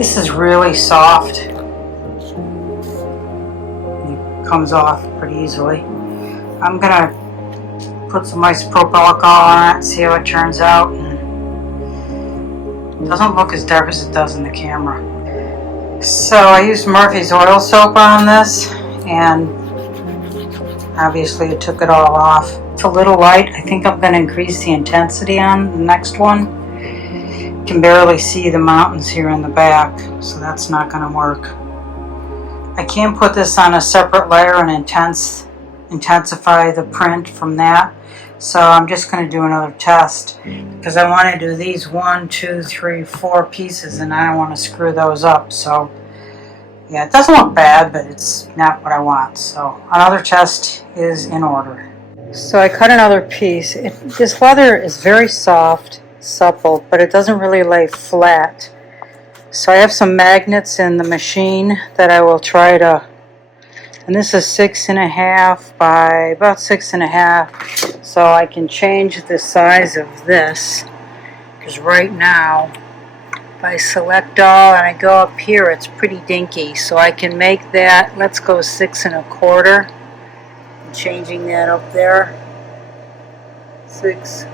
This is really soft. It comes off pretty easily. I'm gonna put some isopropyl alcohol on it, see how it turns out. It doesn't look as dark as it does in the camera. So I used Murphy's oil soap on this, and obviously it took it all off. It's a little light. I think I'm going to increase the intensity on the next one. You can barely see the mountains here in the back, so that's not going to work. I can put this on a separate layer and intensify the print from that. So I'm just going to do another test because I want to do these 1, 2, 3, 4 pieces, and I don't want to screw those up. So yeah, it doesn't look bad, but it's not what I want. So another test is in order. So I cut another piece. This leather is very soft, supple, but it doesn't really lay flat. So I have some magnets in the machine that I will try to, and this is 6.5 by about 6.5, so I can change the size of this, because right now if I select all and I go up here, it's pretty dinky, so I can make that, let's go 6.25. I'm changing that up there, 6.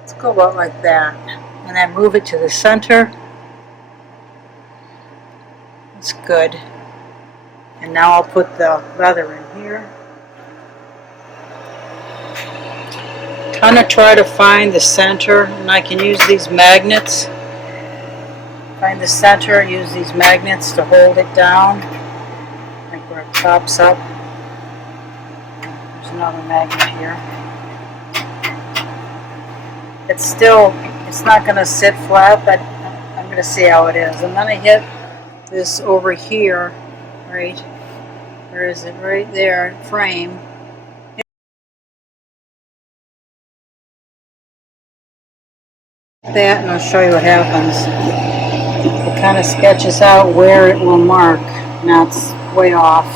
Let's go about like that, and then move it to the center. That's good. And now I'll put the leather in here. Kind of try to find the center, and I can use these magnets. Find the center, use these magnets to hold it down, like where it pops up. There's another magnet here. It's not going to sit flat, but I'm going to see how it is. I'm going to hit this over here, right? Where is it? Right there, frame. That, and I'll show you what happens. It kind of sketches out where it will mark. Now it's way off.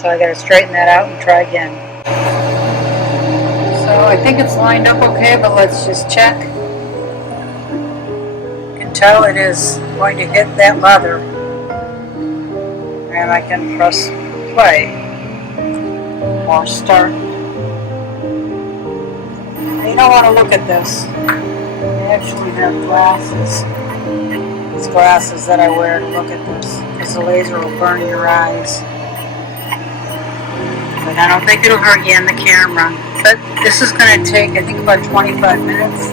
So I got to straighten that out and try again. So I think it's lined up okay, but let's just check. You can tell it is going to hit that leather. And I can press play or start. Now you don't want to look at this. I actually have glasses. These glasses that I wear to look at this, because the laser will burn your eyes. But I don't think it'll hurt you in the camera. But this is going to take, I think, about 25 minutes.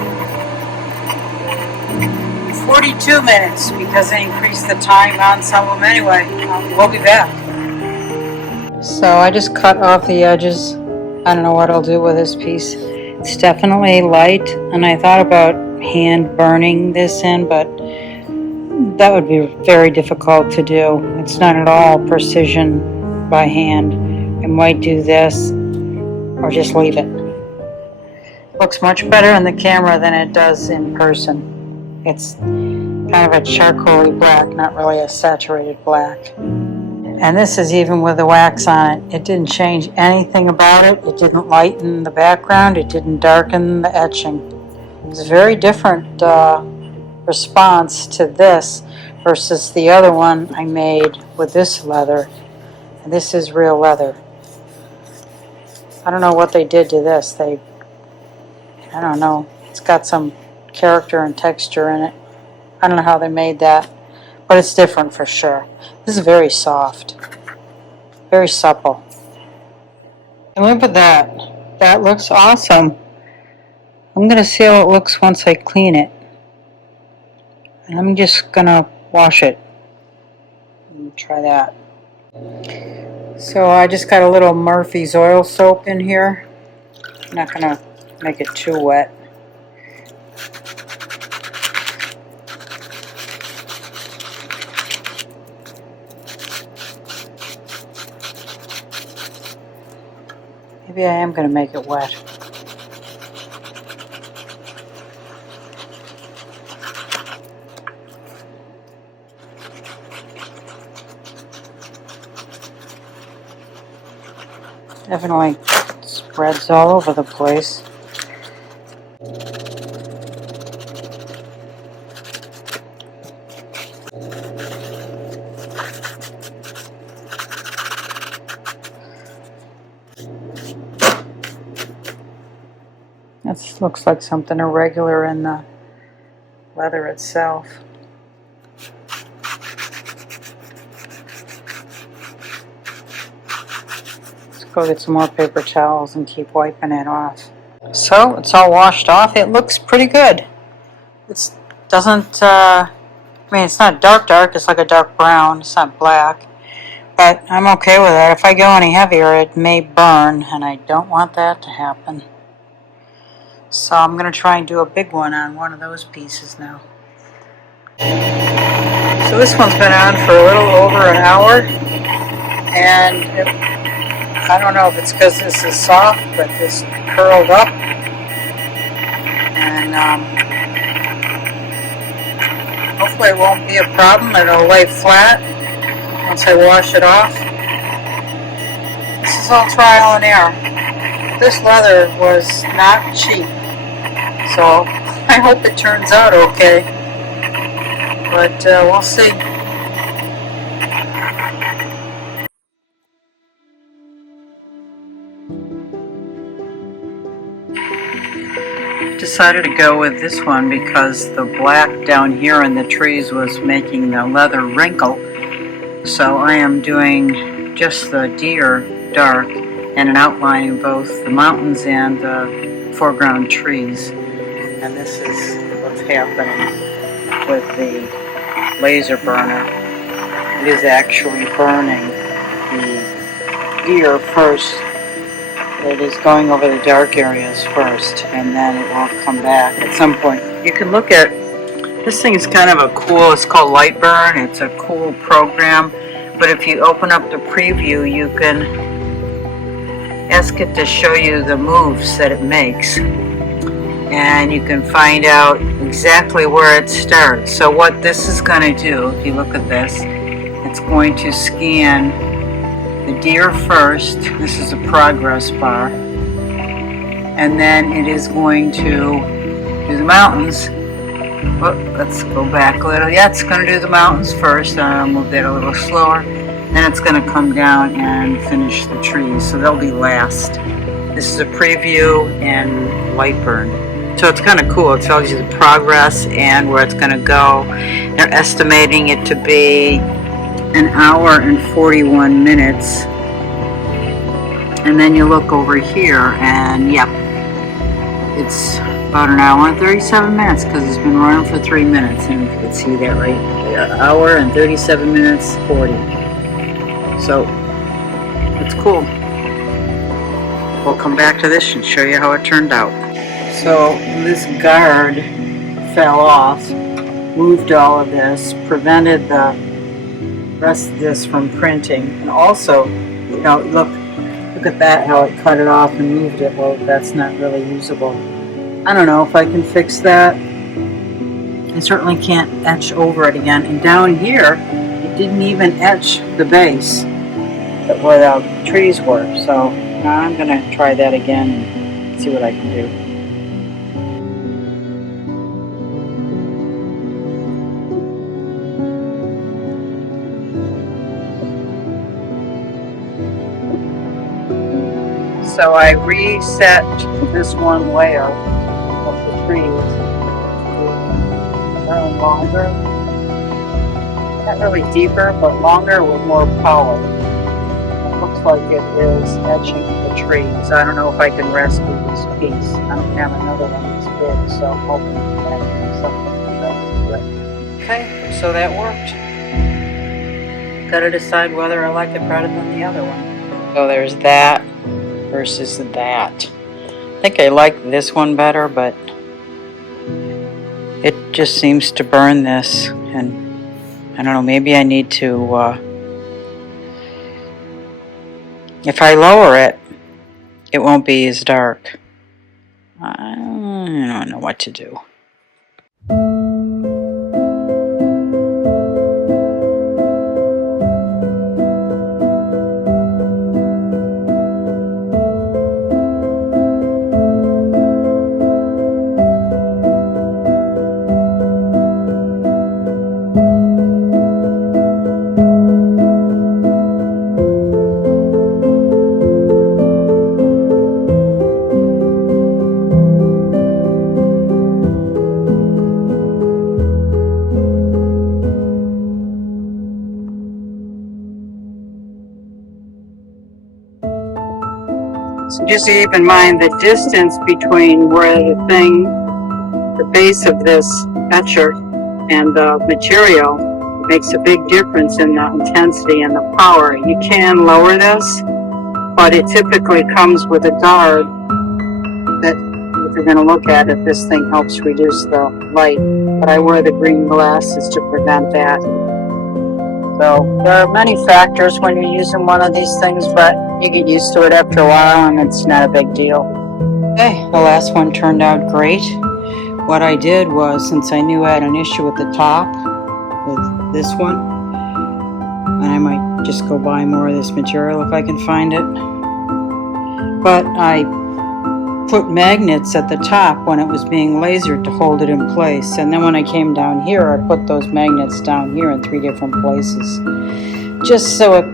42 minutes, because they increased the time on some of them anyway. We'll be back. So I just cut off the edges. I don't know what I'll do with this piece. It's definitely light, and I thought about hand burning this in, but that would be very difficult to do. It's not at all precision by hand. I might do this or just leave it. Looks much better in the camera than it does in person. It's kind of a charcuterie black, not really a saturated black. And this is even with the wax on it. It didn't change anything about it. It didn't lighten the background. It didn't darken the etching. It's a very different response to this versus the other one I made with this leather. And this is real leather. I don't know what they did to this. I don't know. It's got some character and texture in it. I don't know how they made that, but it's different for sure. This is very soft, very supple. And look at that. That looks awesome. I'm going to see how it looks once I clean it. And I'm just going to wash it. Try that. So I just got a little Murphy's oil soap in here. I'm not going to make it too wet. Maybe I am going to make it wet. Definitely spreads all over the place. That looks like something irregular in the leather itself. Let's go get some more paper towels and keep wiping it off. So it's all washed off. It looks pretty good. It doesn't, I mean, it's not dark, it's like a dark brown. It's not black. But I'm okay with that. If I go any heavier, it may burn, and I don't want that to happen. So I'm going to try and do a big one on one of those pieces now. So this one's been on for a little over an hour, and I don't know if it's because this is soft, but this curled up, and hopefully it won't be a problem. It'll lay flat once I wash it off. This is all trial and error. This leather was not cheap, so I hope it turns out okay, but we'll see. Decided to go with this one because the black down here in the trees was making the leather wrinkle. So I am doing just the deer dark and an outline of both the mountains and the foreground trees. And this is what's happening with the laser burner. It is actually burning the deer first. It is going over the dark areas first, and then it will come back at some point. You can look at, this thing is kind of a cool, it's called Lightburn. It's a cool program, but if you open up the preview, you can ask it to show you the moves that it makes. And you can find out exactly where it starts. So what this is going to do, if you look at this, it's going to scan the deer first. This is a progress bar, and then it is going to do the mountains. Oh, let's go back a little. Yeah, it's going to do the mountains first. I'll move that a little slower. Then it's going to come down and finish the trees, so they'll be last. This is a preview and Lightburn. So it's kind of cool. It tells you the progress and where it's going to go. They're estimating it to be an hour and 41 minutes. And then you look over here and yep, it's about an hour and 37 minutes because it's been running for 3 minutes, and you can see that right, an hour and 37 minutes 40. So it's cool. We'll come back to this and show you how it turned out. So this guard fell off, moved all of this, prevented the rest of this from printing, and also, you know, look at that, how it cut it off and moved it. Well, that's not really usable. I don't know if I can fix that. I certainly can't etch over it again. And down here, it didn't even etch the base where the trees were. So now I'm going to try that again and see what I can do. So I reset this one layer of the trees to turn longer. Not really deeper, but longer with more power. It looks like it is etching the trees. I don't know if I can rescue this piece. I don't have another one that's big, so I'm hoping that something like that. Okay, so that worked. Gotta decide whether I like it better than the other one. So there's that versus that. I think I like this one better, but it just seems to burn this, and I don't know, maybe I need to, if I lower it, it won't be as dark. I don't know what to do. So just keep in mind the distance between where the base of this etcher and the material makes a big difference in the intensity and the power. You can lower this, but it typically comes with a guard that, if you're going to look at it, this thing helps reduce the light. But I wear the green glasses to prevent that. So there are many factors when you're using one of these things, but you get used to it after a while and it's not a big deal. Okay, the last one turned out great. What I did was, since I knew I had an issue with the top, with this one, and I might just go buy more of this material if I can find it, but I put magnets at the top when it was being lasered to hold it in place, and then when I came down here I put those magnets down here in 3 different places just so it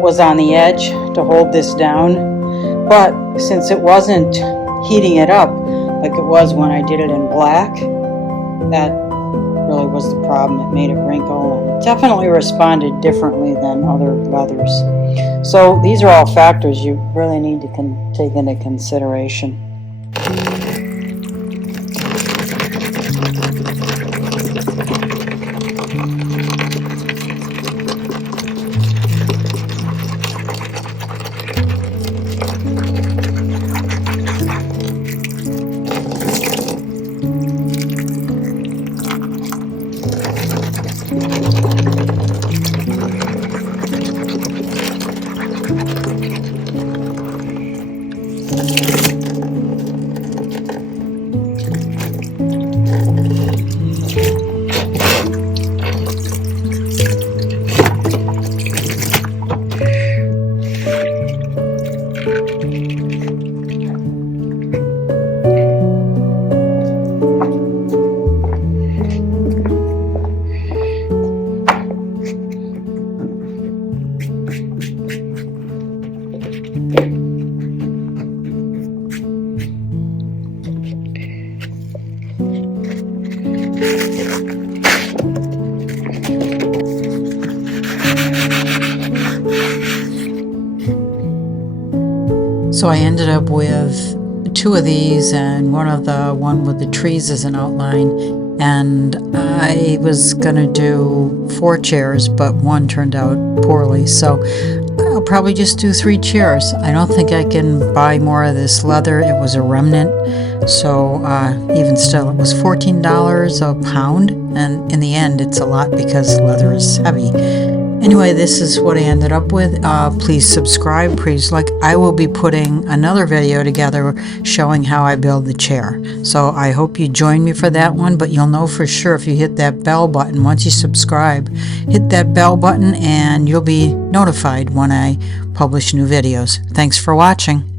was on the edge to hold this down. But since it wasn't heating it up like it was when I did it in black, that really was the problem. It made it wrinkle and it definitely responded differently than other leathers. So these are all factors you really need to take into consideration. So I ended up with 2 of these and one with the trees as an outline, and I was gonna do 4 chairs, but one turned out poorly, so I'll probably just do 3 chairs. I don't think I can buy more of this leather. It was a remnant, so even still it was $14 a pound, and in the end it's a lot because leather is heavy. Anyway, this is what I ended up with. Please subscribe, please like. I will be putting another video together showing how I build the chair. So I hope you join me for that one, but you'll know for sure if you hit that bell button. Once you subscribe, hit that bell button and you'll be notified when I publish new videos. Thanks for watching.